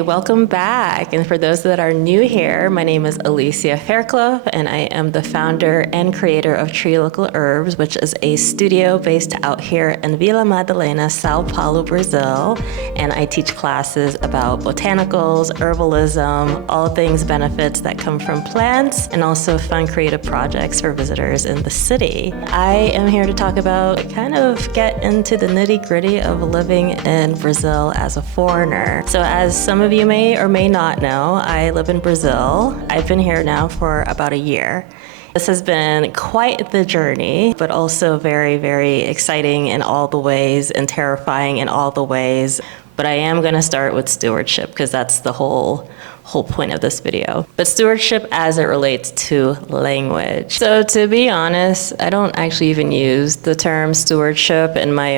Hi, welcome back. And for those that are new here, my name is Alicia Fairclough, and I am the founder and creator of Tree Local Herbs, which is a studio based out here in Vila Madalena, Sao Paulo, Brazil. And I teach classes about botanicals, herbalism, all things benefits that come from plants, and also fun creative projects for visitors in the city. I am here to talk about, kind of get into the nitty-gritty of living in Brazil as a foreigner. So as some of you may or may not know, I live in Brazil. I've been here now for about a year. This has been quite the journey, but also very, very exciting in all the ways and terrifying in all the ways. But I am going to start with stewardship because that's the whole point of this video. But stewardship as it relates to language. So to be honest, I don't actually even use the term stewardship in my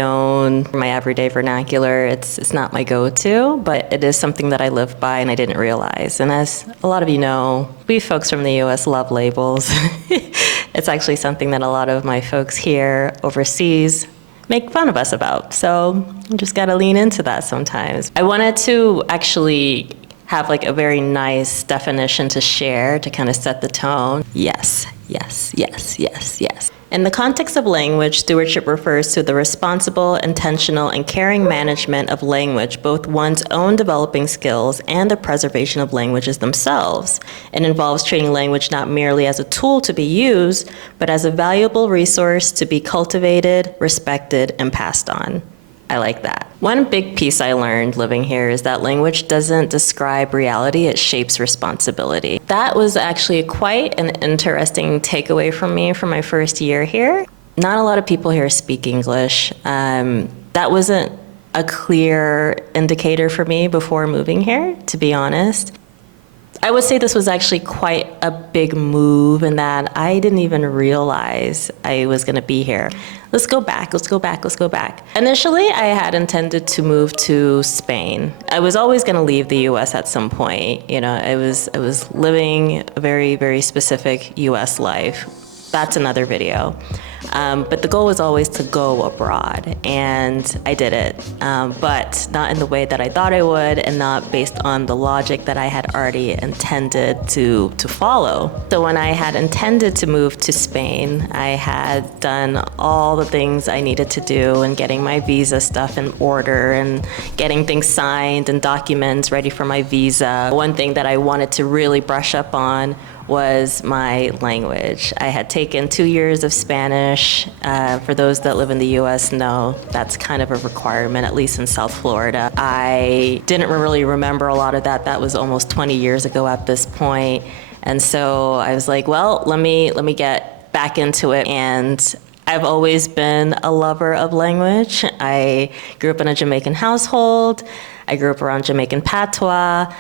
everyday vernacular. It's not my go-to, but it is something that I live by and I didn't realize. And as a lot of you know, we folks from the US love labels. It's actually something that a lot of my folks here overseas make fun of us about. So you just gotta lean into that sometimes. I wanted to actually have like a very nice definition to share to kind of set the tone. Yes, yes, yes, yes, yes. In the context of language, stewardship refers to the responsible, intentional, and caring management of language, both one's own developing skills and the preservation of languages themselves. It involves treating language not merely as a tool to be used, but as a valuable resource to be cultivated, respected, and passed on. I like that. One big piece I learned living here is that language doesn't describe reality, it shapes responsibility. That was actually quite an interesting takeaway from me for my first year here. Not a lot of people here speak English. That wasn't a clear indicator for me before moving here, to be honest. I would say this was actually quite a big move in that I didn't even realize I was going to be here. Let's go back. Initially, I had intended to move to Spain. I was always going to leave the US at some point. You know, I was living a very, very specific US life. That's another video. But the goal was always to go abroad, and I did it, but not in the way that I thought I would, and not based on the logic that I had already intended to follow. So when I had intended to move to Spain, I had done all the things I needed to do, and getting my visa stuff in order, and getting things signed and documents ready for my visa. One thing that I wanted to really brush up on was my language. I had taken 2 years of Spanish. For those that live in the US know that's kind of a requirement, at least in South Florida. I didn't really remember a lot of that. That was almost 20 years ago at this point. And so I was like, well, let me get back into it. And I've always been a lover of language. I grew up in a Jamaican household. I grew up around Jamaican patois.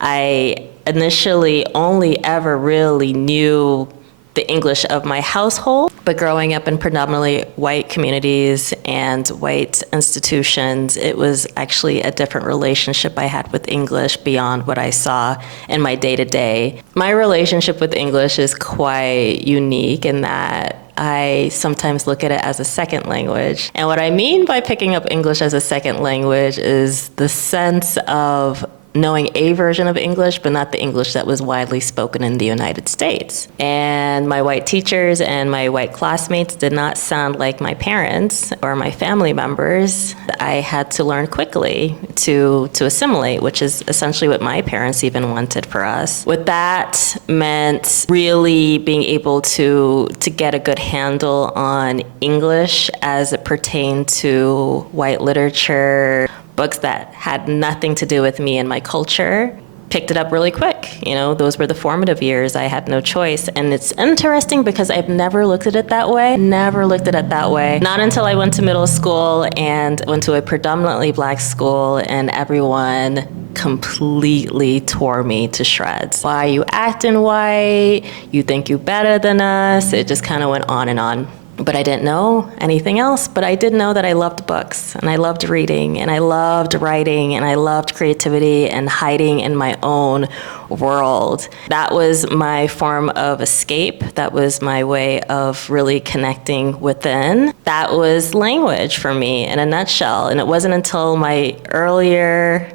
I initially only ever really knew the English of my household, but growing up in predominantly white communities and white institutions, it was actually a different relationship I had with English beyond what I saw in my day-to-day. My relationship with English is quite unique in that I sometimes look at it as a second language. And what I mean by picking up English as a second language is the sense of knowing a version of English, but not the English that was widely spoken in the United States. And my white teachers and my white classmates did not sound like my parents or my family members. I had to learn quickly to assimilate, which is essentially what my parents even wanted for us. What that meant really being able to get a good handle on English as it pertained to white literature, books that had nothing to do with me and my culture. Picked it up really quick. You know, those were the formative years. I had no choice. And it's interesting because I've never looked at it that way. Not until I went to middle school and went to a predominantly black school, and everyone completely tore me to shreds. Why are you acting white? You think you better than us? It just kind of went on and on. But I didn't know anything else, but I did know that I loved books, and I loved reading, and I loved writing, and I loved creativity and hiding in my own world. That was my form of escape. That was my way of really connecting within. That was language for me in a nutshell. And it wasn't until my earlier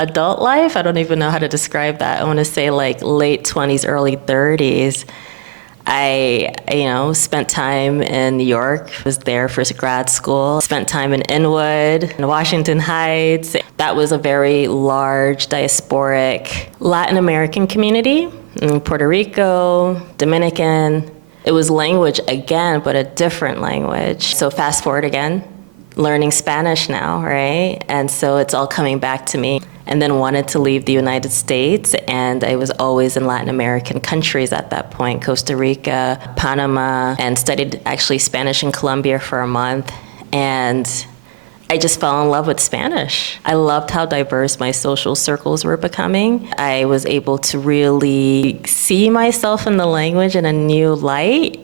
adult life, I don't even know how to describe that. I want to say like late 20s, early 30s. I spent time in New York, was there for grad school, spent time in Inwood, in Washington Heights. That was a very large diasporic Latin American community in Puerto Rico, Dominican. It was language again, but a different language. So fast forward again, learning Spanish now, right? And so it's all coming back to me. And then wanted to leave the United States, and I was always in Latin American countries at that point, Costa Rica, Panama, and studied actually Spanish in Colombia for a month. And I just fell in love with Spanish. I loved how diverse my social circles were becoming. I was able to really see myself in the language in a new light.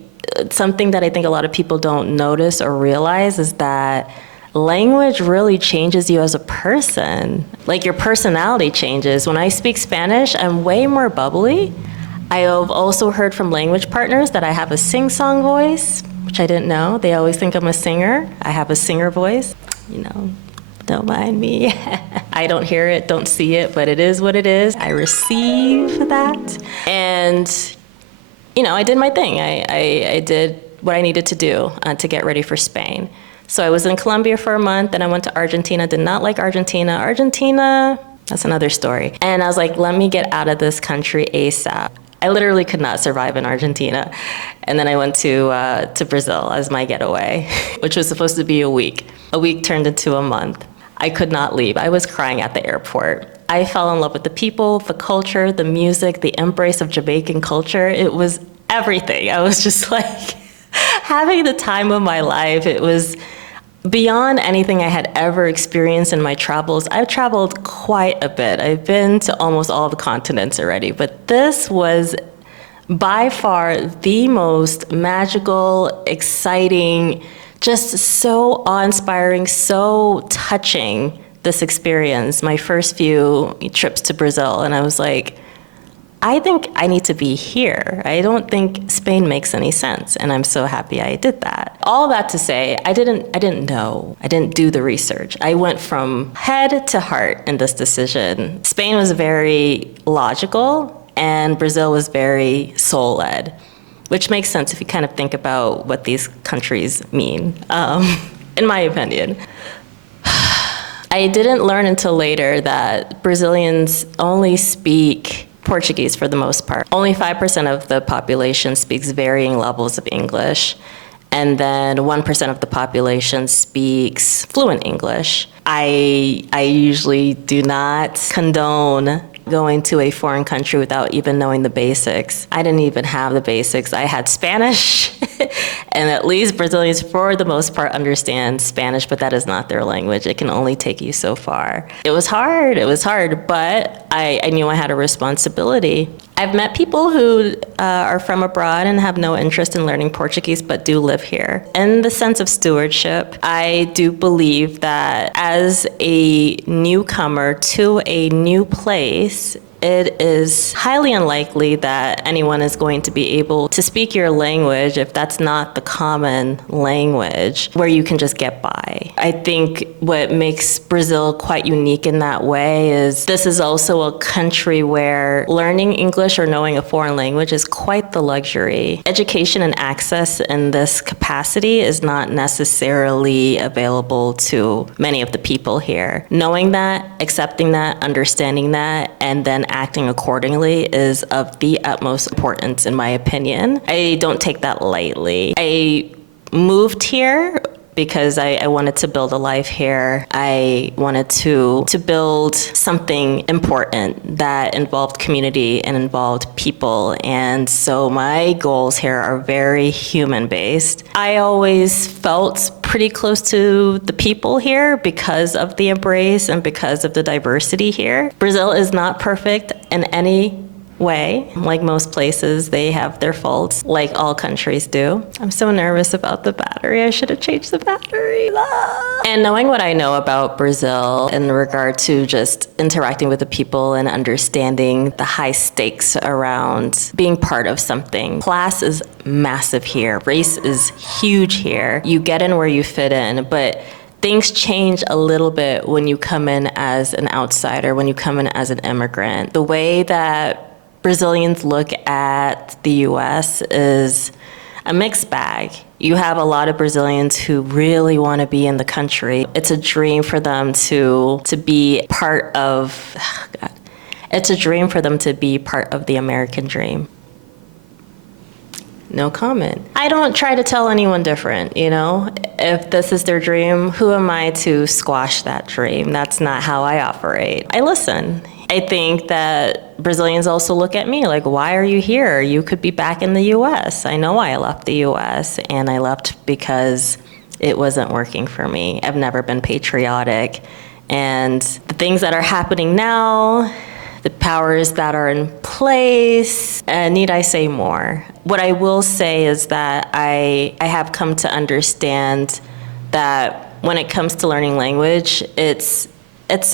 Something that I think a lot of people don't notice or realize is that language really changes you as a person. Like your personality changes. When I speak Spanish, I'm way more bubbly. I have also heard from language partners that I have a sing-song voice, which I didn't know. They always think I'm a singer. I have a singer voice. Don't mind me. I don't hear it, don't see it, but it is what it is. I receive that. And, I did my thing. I did what I needed to do to get ready for Spain. So I was in Colombia for a month, and I went to Argentina. Did not like Argentina. Argentina, that's another story. And I was like, let me get out of this country ASAP. I literally could not survive in Argentina. And then I went to Brazil as my getaway, which was supposed to be a week. A week turned into a month. I could not leave. I was crying at the airport. I fell in love with the people, the culture, the music, the embrace of Jamaican culture. It was everything. I was just like having the time of my life. It was beyond anything I had ever experienced in my travels. I've traveled quite a bit. I've been to almost all the continents already, but this was by far the most magical, exciting, just so awe-inspiring, so touching, this experience, my first few trips to Brazil. And I was like, I think I need to be here. I don't think Spain makes any sense, and I'm so happy I did that. All that to say, I didn't know. I didn't do the research. I went from head to heart in this decision. Spain was very logical, and Brazil was very soul-led, which makes sense if you kind of think about what these countries mean, in my opinion. I didn't learn until later that Brazilians only speak Portuguese for the most part. Only 5% of the population speaks varying levels of English, and then 1% of the population speaks fluent English. I usually do not condone going to a foreign country without even knowing the basics. I didn't even have the basics. I had Spanish, and at least Brazilians, for the most part, understand Spanish, but that is not their language. It can only take you so far. It was hard, but I knew I had a responsibility. I've met people who are from abroad and have no interest in learning Portuguese, but do live here. In the sense of stewardship, I do believe that as a newcomer to a new place, it is highly unlikely that anyone is going to be able to speak your language if that's not the common language where you can just get by. I think what makes Brazil quite unique in that way is this is also a country where learning English or knowing a foreign language is quite the luxury. Education and access in this capacity is not necessarily available to many of the people here. Knowing that, accepting that, understanding that, and then acting accordingly is of the utmost importance, in my opinion. I don't take that lightly. I moved here because I wanted to build a life here. I wanted to build something important that involved community and involved people. And so my goals here are very human-based. I always felt pretty close to the people here because of the embrace and because of the diversity here. Brazil is not perfect in any way. Like most places, they have their faults, like all countries do. I'm so nervous about the battery. I should have changed the battery. And knowing what I know about Brazil in regard to just interacting with the people and understanding the high stakes around being part of something. Class is massive here. Race is huge here. You get in where you fit in, but things change a little bit when you come in as an outsider, when you come in as an immigrant. The way that Brazilians look at the US is a mixed bag. You have a lot of Brazilians who really want to be in the country. It's a dream for them to be part of, it's a dream for them to be part of the American dream. No comment. I don't try to tell anyone different, you know? If this is their dream, who am I to squash that dream? That's not how I operate. I listen. I think that Brazilians also look at me like, why are you here? You could be back in the US. I know I left the US, and I left because it wasn't working for me. I've never been patriotic. And the things that are happening now, the powers that are in place, need I say more? What I will say is that I have come to understand that when it comes to learning language, it's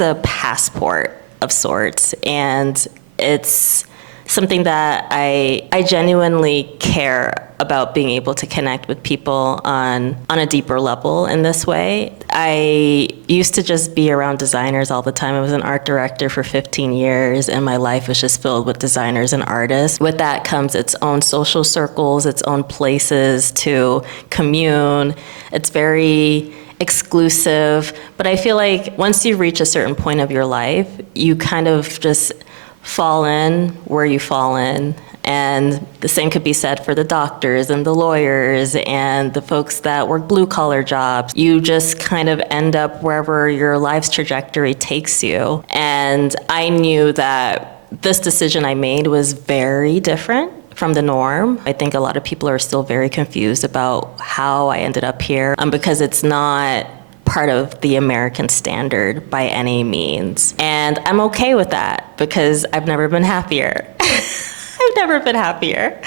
a passport of sorts, and it's something that I genuinely care about, being able to connect with people on a deeper level in this way. I used to just be around designers all the time. I was an art director for 15 years, and my life was just filled with designers and artists. With that comes its own social circles, its own places to commune. It's very exclusive, but I feel like once you reach a certain point of your life, you kind of just fall in where you fall in. And the same could be said for the doctors and the lawyers and the folks that work blue-collar jobs. You just kind of end up wherever your life's trajectory takes you. And I knew that this decision I made was very different from the norm. I think a lot of people are still very confused about how I ended up here, because it's not part of the American standard by any means. And I'm okay with that because I've never been happier. I've never been happier.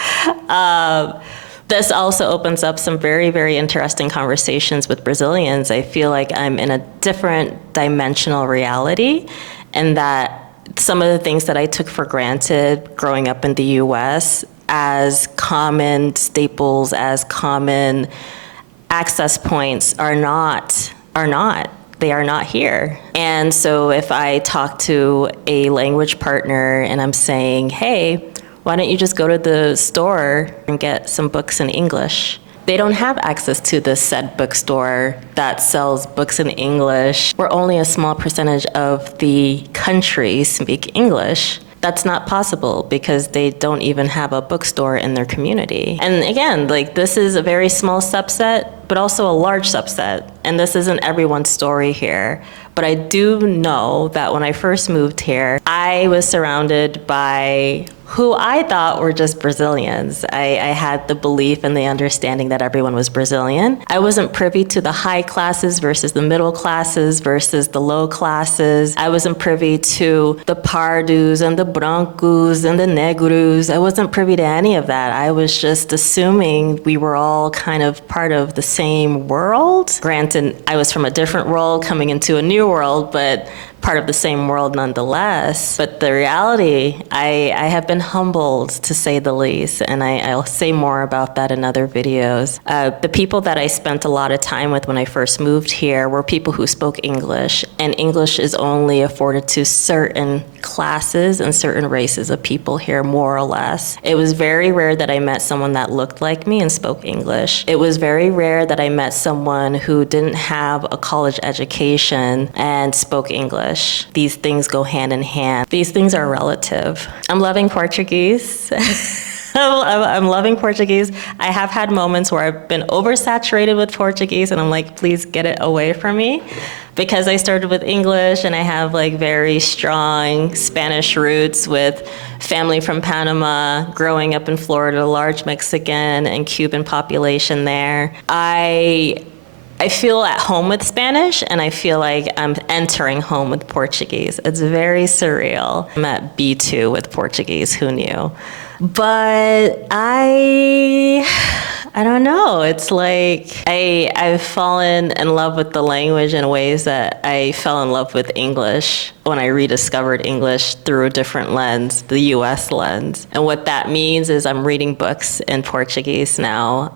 This also opens up some very, very interesting conversations with Brazilians. I feel like I'm in a different dimensional reality, and that some of the things that I took for granted growing up in the US as common staples, as common access points are not. They are not here. And so if I talk to a language partner and I'm saying, hey, why don't you just go to the store and get some books in English? They don't have access to the said bookstore that sells books in English, where only a small percentage of the country speak English. That's not possible because they don't even have a bookstore in their community. And again, like, this is a very small subset, but also a large subset. And this isn't everyone's story here. But I do know that when I first moved here, I was surrounded by who I thought were just Brazilians. I had the belief and the understanding that everyone was Brazilian. I wasn't privy to the high classes versus the middle classes versus the low classes. I wasn't privy to the pardos and the brancos and the negros. I wasn't privy to any of that. I was just assuming we were all kind of part of the same world. Granted, I was from a different world coming into a new world, but part of the same world nonetheless. But the reality, I have been humbled, to say the least, and I'll say more about that in other videos. The people that I spent a lot of time with when I first moved here were people who spoke English, and English is only afforded to certain classes and certain races of people here, more or less. It was very rare that I met someone that looked like me and spoke English. It was very rare that I met someone who didn't have a college education and spoke English. These things go hand in hand. These things are relative. I'm loving Portuguese. I'm loving Portuguese. I have had moments where I've been oversaturated with Portuguese and I'm like, please get it away from me. Because I started with English and I have like very strong Spanish roots with family from Panama, growing up in Florida, a large Mexican and Cuban population there. I feel at home with Spanish, and I feel like I'm entering home with Portuguese. It's very surreal. I'm at B2 with Portuguese, who knew? But I don't know. It's like I've fallen in love with the language in ways that I fell in love with English when I rediscovered English through a different lens, the US lens. And what that means is I'm reading books in Portuguese now.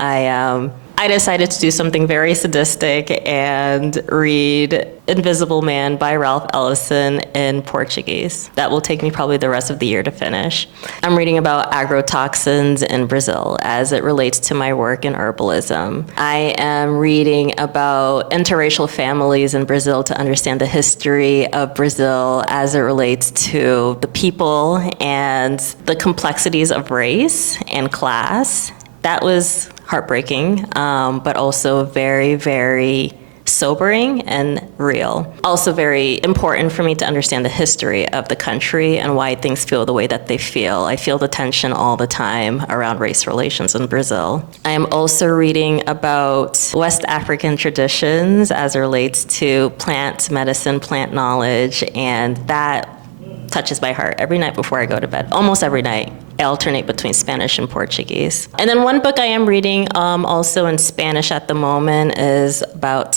I decided to do something very sadistic and read Invisible Man by Ralph Ellison in Portuguese. That will take me probably the rest of the year to finish. I'm reading about agrotoxins in Brazil as it relates to my work in herbalism. I am reading about interracial families in Brazil to understand the history of Brazil as it relates to the people and the complexities of race and class. That was heartbreaking, but also very, very sobering and real. Also very important for me to understand the history of the country and why things feel the way that they feel. I feel the tension all the time around race relations in Brazil. I am also reading about West African traditions as it relates to plant medicine, plant knowledge, and that touches my heart every night before I go to bed, almost every night. I alternate between Spanish and Portuguese. And then one book I am reading also in Spanish at the moment is about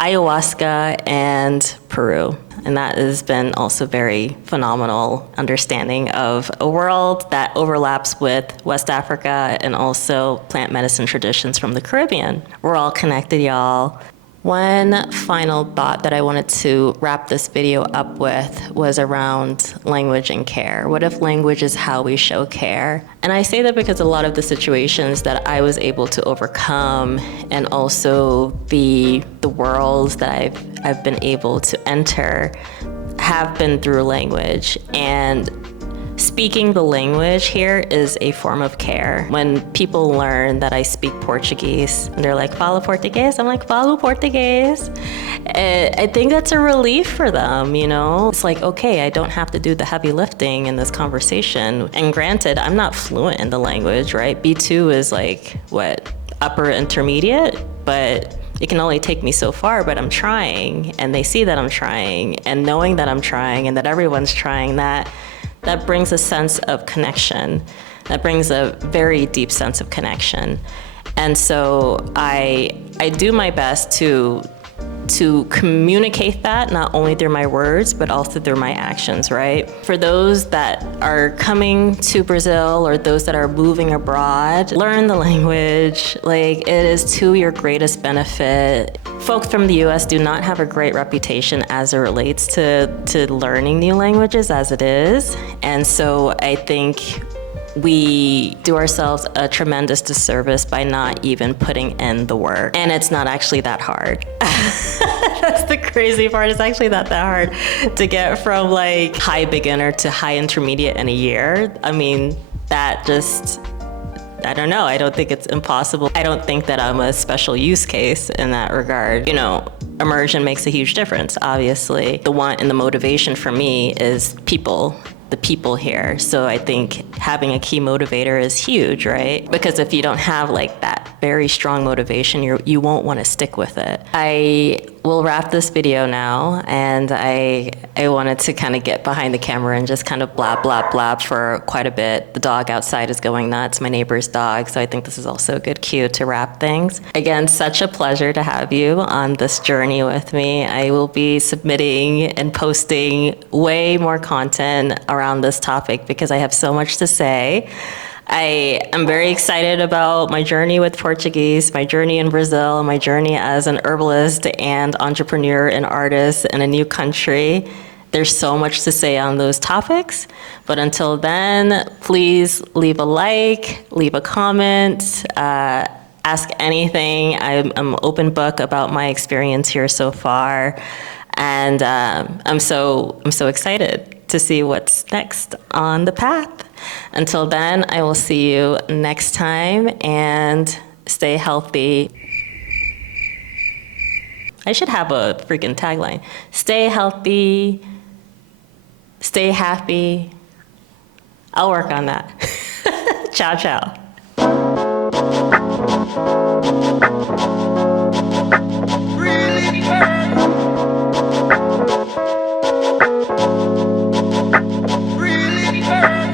ayahuasca and Peru. And that has been also very phenomenal understanding of a world that overlaps with West Africa and also plant medicine traditions from the Caribbean. We're all connected, y'all. One final thought that I wanted to wrap this video up with was around language and care. What if language is how we show care? And I say that because a lot of the situations that I was able to overcome and also the worlds that I've been able to enter have been through language. And speaking the language here is a form of care. When people learn that I speak Portuguese, and they're like, falo português? I'm like, falo português. I think that's a relief for them, you know? It's like, okay, I don't have to do the heavy lifting in this conversation. And granted, I'm not fluent in the language, right? B2 is like, upper intermediate? But it can only take me so far, but I'm trying. And they see that I'm trying. And knowing that I'm trying and that everyone's trying, that brings a sense of connection. That brings a very deep sense of connection. And so I do my best to communicate that, not only through my words, but also through my actions, right? For those that are coming to Brazil or those that are moving abroad, learn the language. Like, it is to your greatest benefit. Folks from the US do not have a great reputation as it relates to learning new languages as it is. And so I think we do ourselves a tremendous disservice by not even putting in the work. And it's not actually that hard. That's the crazy part. It's actually not that hard to get from like high beginner to high intermediate in a year. I mean, that just, I don't know. I don't think it's impossible. I don't think that I'm a special use case in that regard. You know, immersion makes a huge difference, obviously. The want and the motivation for me is people. The people here. So I think having a key motivator is huge, right? Because if you don't have like that very strong motivation, you won't want to stick with it. I will wrap this video now, and I wanted to kind of get behind the camera and just kind of blab, blab, blab for quite a bit. The dog outside is going nuts, my neighbor's dog, so I think this is also a good cue to wrap things. Again, such a pleasure to have you on this journey with me. I will be submitting and posting way more content around this topic because I have so much to say. I am very excited about my journey with Portuguese, my journey in Brazil, my journey as an herbalist and entrepreneur and artist in a new country. There's so much to say on those topics, but until then, please leave a like, leave a comment, ask anything. I'm open book about my experience here so far, and I'm so excited to see what's next on the path. Until then, I will see you next time, and stay healthy. I should have a freaking tagline. Stay healthy, stay happy. I'll work on that. Ciao, ciao.